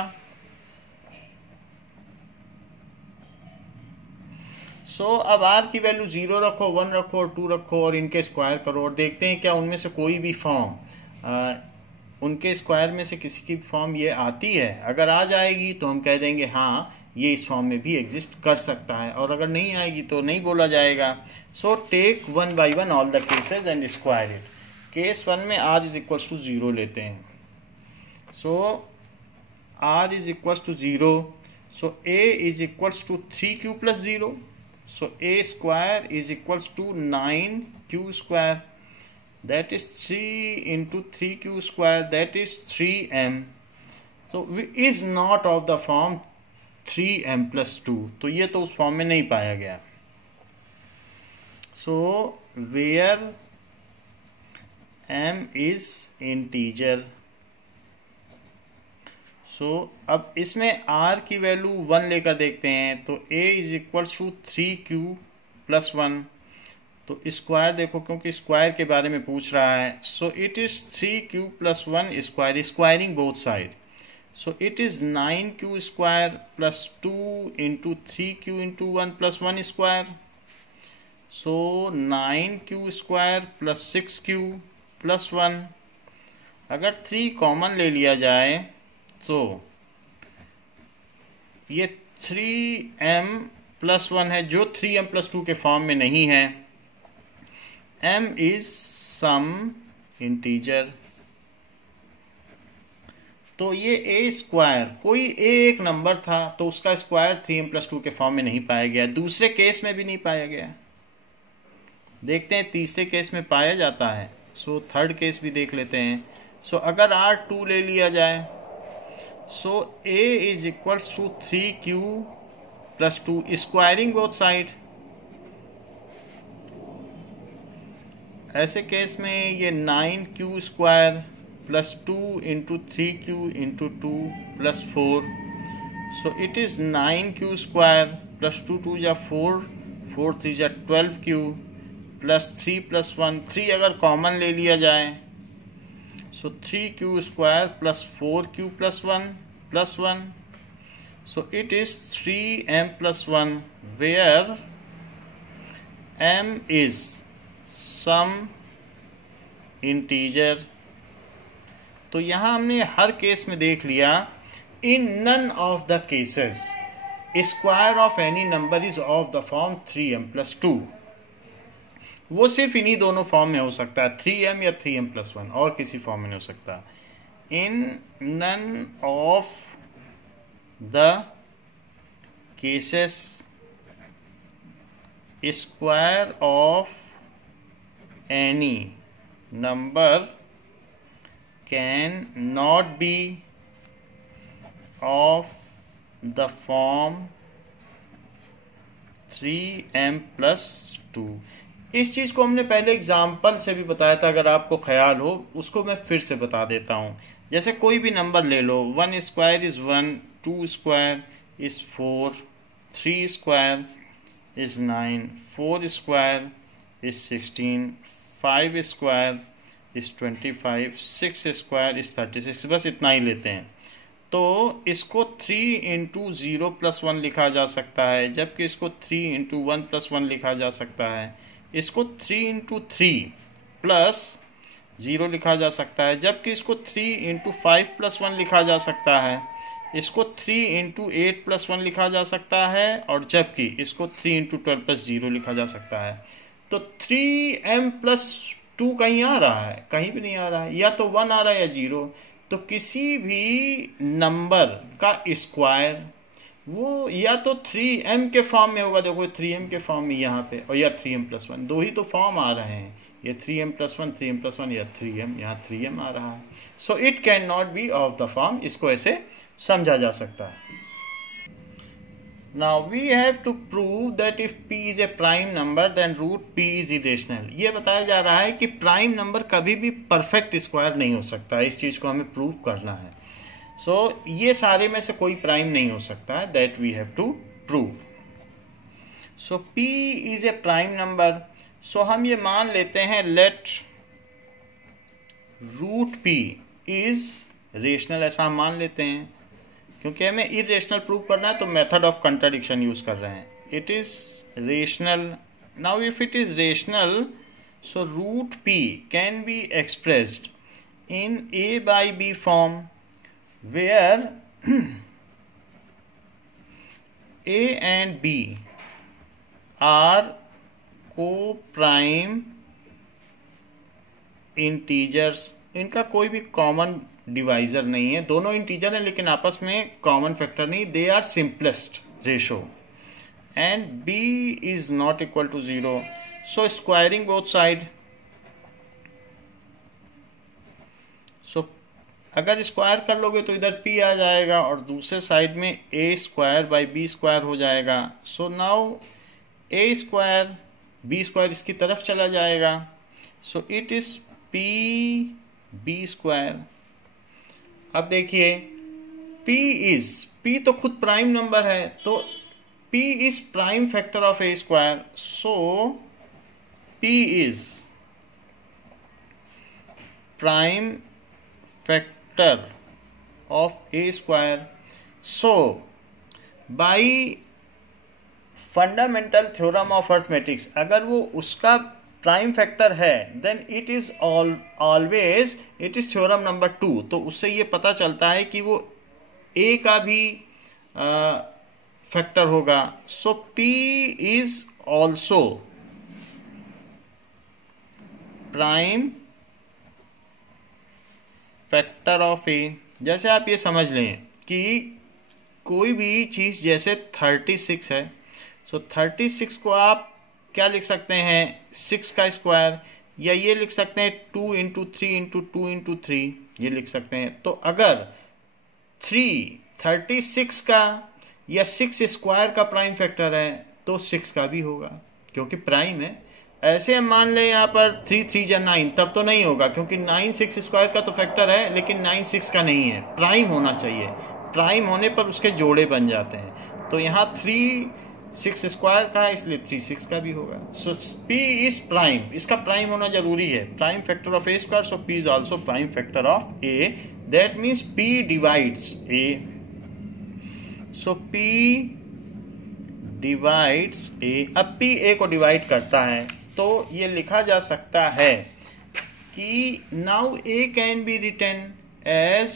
सो अब r की वैल्यू 0 रखो, 1 रखो और 2 रखो और इनके स्क्वायर करो और देखते हैं क्या उनमें से कोई भी फॉर्म उनके स्क्वायर में से किसी की फॉर्म ये आती है। अगर आ जाएगी तो हम कह देंगे हाँ ये इस फॉर्म में भी एग्जिस्ट कर सकता है, और अगर नहीं आएगी तो नहीं बोला जाएगा। So take 1 by 1 all the cases and square it. Case 1 में r = 0 लेते हैं। सो r = 0, so a = 3q + 0, so a square is equals to 9q square, that is 3 into 3q square, that is 3m। so is not of the form 3m + 2, तो ये तो उस form में नहीं पाया गया। so where m is integer, अब इसमें r की वैल्यू 1 लेकर देखते हैं, तो a = 3q + 1, तो स्क्वायर देखो, क्योंकि स्क्वायर के बारे में पूछ रहा है, so it is 3q + 1 square, squaring both side, so it is 9q square plus 2 into 3q into 1 + 1 square, so 9q square plus 6q plus 1। अगर 3 कॉमन ले लिया जाए तो ये 3m + 1 है, जो 3m + 2 के फॉर्म में नहीं है। m इज सम इंटीजर, तो ये a स्क्वायर, कोई a एक नंबर था तो उसका स्क्वायर 3m + 2 के फॉर्म में नहीं पाया गया, दूसरे केस में भी नहीं पाया गया। देखते हैं तीसरे केस में पाया जाता है, सो थर्ड केस भी देख लेते हैं। सो अगर R2 ले लिया जाए, so a is equals to 3q + 2 squaring both side. ऐसे केस में ये 9q square plus 2 into 3q into 2 + 4, so it is 9q square plus 2 2 जा 4, 4 3 जा 12q प्लस 3 + 1, 3 अगर कॉमन ले लिया जाए, so 3q square plus 4q + 1 + 1, so it is 3m + 1 where m is some integer. तो यहां हमने हर केस में देख लिया, in none of the cases square of any number is of the form 3m + 2। वो सिर्फ इन्हीं दोनों फॉर्म में हो सकता है, 3m या 3m + 1, और किसी फॉर्म में नहीं हो सकता। In none of the cases square of any number can not be of the form 3m + 2। इस चीज को हमने पहले एग्जाम्पल से भी बताया था, अगर आपको ख्याल हो उसको मैं फिर से बता देता हूं। जैसे कोई भी नंबर ले लो, 1 square is 1, 2 square is 4, 3 square is 9, 4 square is 16, 5 square is 25, 6 square is 36, बस इतना ही लेते हैं। तो इसको 3 इंटू 0 + 1 लिखा जा सकता है, जबकि इसको 3 इंटू 1 + 1 लिखा जा सकता है। इसको 3 इंटू 3 + 0 लिखा जा सकता है, जबकि इसको 3 इंटू 5 + 1 लिखा जा सकता है। इसको 3 इंटू 8 + 1 लिखा जा सकता है, और जबकि इसको 3 इंटू 12 + 0 लिखा जा सकता है। तो 3m + 2 कहीं आ रहा है? कहीं भी नहीं आ रहा है, या तो 1 आ रहा है या 0। तो किसी भी नंबर का स्क्वायर वो या तो 3m के फॉर्म में होगा, देखो 3m के फॉर्म में यहाँ पे, और या 3m + 1, दो ही तो फॉर्म आ रहे हैं, ये 3m + 1, 3m + 1 या 3m, यहाँ 3m आ रहा है। So it can not be of the form, इसको ऐसे समझा जा सकता है। Now we have to prove that if p is a prime number then root p is irrational। ये बताया जा रहा है कि प्राइम नंबर कभी भी परफेक्ट स्क्वायर नहीं हो सकता, इस चीज को हमें प्रूव करना है। सो ये सारे में से कोई प्राइम नहीं हो सकता है, that we have to prove. So p is a prime number, so हम ये मान लेते हैं let root p is rational, ऐसा हम मान लेते हैं, क्योंकि हमें इरेशनल प्रूव करना है तो मेथड ऑफ कंट्राडिक्शन यूज कर रहे हैं। It is rational. Now if it is rational, so root p can be expressed in a/b form, where a and b are co-prime integers। इनका कोई भी कॉमन डिवाइजर नहीं है, दोनों इंटीजर हैं लेकिन आपस में कॉमन फैक्टर नहीं, they are simplest ratio, and b is not equal to 0, so squaring both side. So अगर स्क्वायर कर लोगे तो इधर p आ जाएगा और दूसरे साइड में a² / b² हो जाएगा। सो नाउ a² b² इसकी तरफ चला जाएगा, सो इट इज p/b²। अब देखिए p तो खुद प्राइम नंबर है, तो p is prime factor of a², so P is prime factor of a square. So by fundamental theorem of arithmetics, अगर वो उसका प्राइम फैक्टर है then it is always it is theorem number 2. तो उससे ये पता चलता है कि वो ए का भी फैक्टर होगा. So p is also prime factor of a. जैसे आप ये समझ लें कि कोई भी चीज जैसे 36 है, सो 36 को आप क्या लिख सकते हैं, 6 का स्क्वायर, या ये लिख सकते हैं 2 इंटू 3 इंटू 2 इंटू 3 ये लिख सकते हैं. तो अगर 36 का या 6 स्क्वायर का प्राइम फैक्टर है तो 6 का भी होगा क्योंकि प्राइम है. ऐसे हम मान लें यहाँ पर 3 3 या 9, तब तो नहीं होगा क्योंकि 9 6 स्क्वायर का तो फैक्टर है लेकिन 9 6 का नहीं है. प्राइम होना चाहिए, प्राइम होने पर उसके जोड़े बन जाते हैं. तो यहाँ 3 6 स्क्वायर का है इसलिए 3 6 का भी होगा. सो P इज प्राइम, इसका प्राइम होना जरूरी है, prime factor of a square. So P is also prime factor of a. That means P divides a. So P divides a. अब P A को डिवाइड करता है तो ये लिखा जा सकता है कि now A can be written as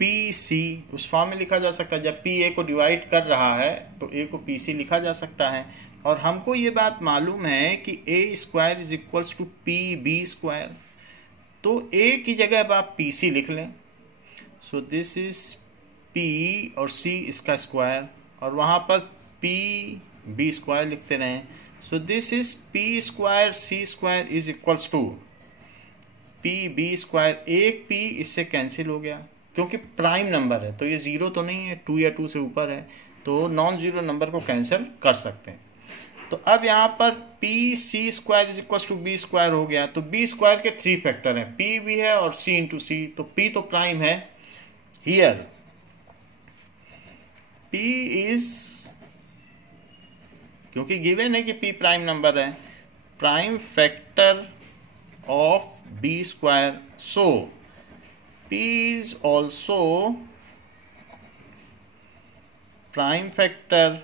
PC. उस फॉर्म में लिखा जा सकता है. जब P A को डिवाइड कर रहा है तो A को PC लिखा जा सकता है. और हमको ये बात मालूम है कि A square is equals to PB square. तो A की जगह अब आप PC लिख लें. सो दिस इज P और C इसका स्क्वायर और वहाँ पर PB स्क्वायर लिखते रहें. So this is P square C square is equals to PB square. एक P इससे कैंसिल हो गया क्योंकि प्राइम नंबर है तो ये 0 तो नहीं है, 2 या 2 से ऊपर है तो नॉन जीरो नंबर को कैंसिल कर सकते हैं. तो अब यहाँ पर PC square is equal to B square हो गया. तो B स्क्वायर के 3 फैक्टर हैं, P भी है और C इंटू C. तो P तो प्राइम है. हियर P इज, क्योंकि गिवन है कि P प्राइम नंबर है, prime factor of B square. So P is also prime factor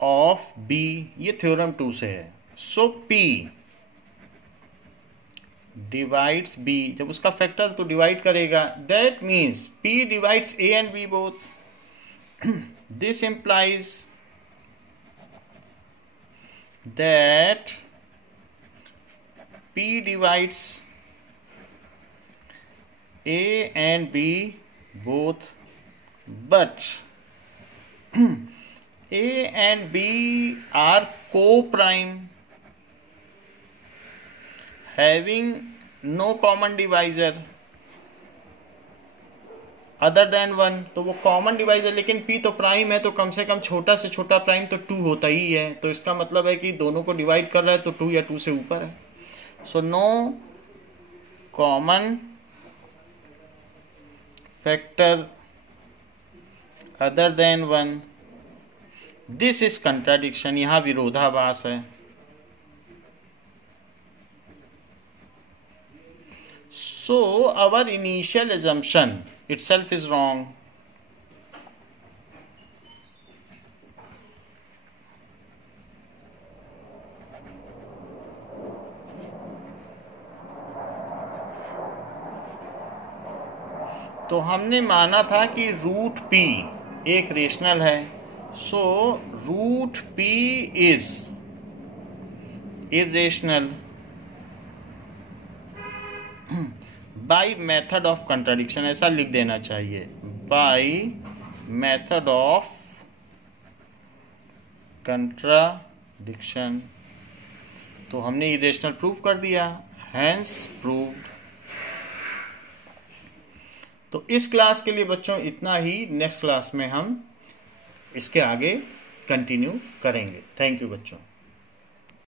of B. ये थ्योरम 2 से है. So P divides B. जब उसका फैक्टर तो डिवाइड करेगा, that means P divides A and B both. This implies that P divides A and B both, but A and B are co-prime having no common divisor other than 1. तो वो common divisor, लेकिन P तो prime है तो कम से कम छोटा से छोटा प्राइम तो 2 होता ही है. तो इसका मतलब है कि दोनों को डिवाइड कर रहा है तो 2 या 2 से ऊपर है. So no common factor other than 1. This is contradiction. यहां विरोधाभास है. So our initial assumption itself is wrong. तो हमने माना था कि रूट P एक रेशनल है. So root P is irrational by method of contradiction. ऐसा लिख देना चाहिए, बाय मेथड ऑफ कंट्राडिक्शन. तो हमने इरेशनल प्रूव कर दिया, हैंस प्रूव्ड. तो इस क्लास के लिए बच्चों इतना ही. नेक्स्ट क्लास में हम इसके आगे कंटिन्यू करेंगे. थैंक यू बच्चों.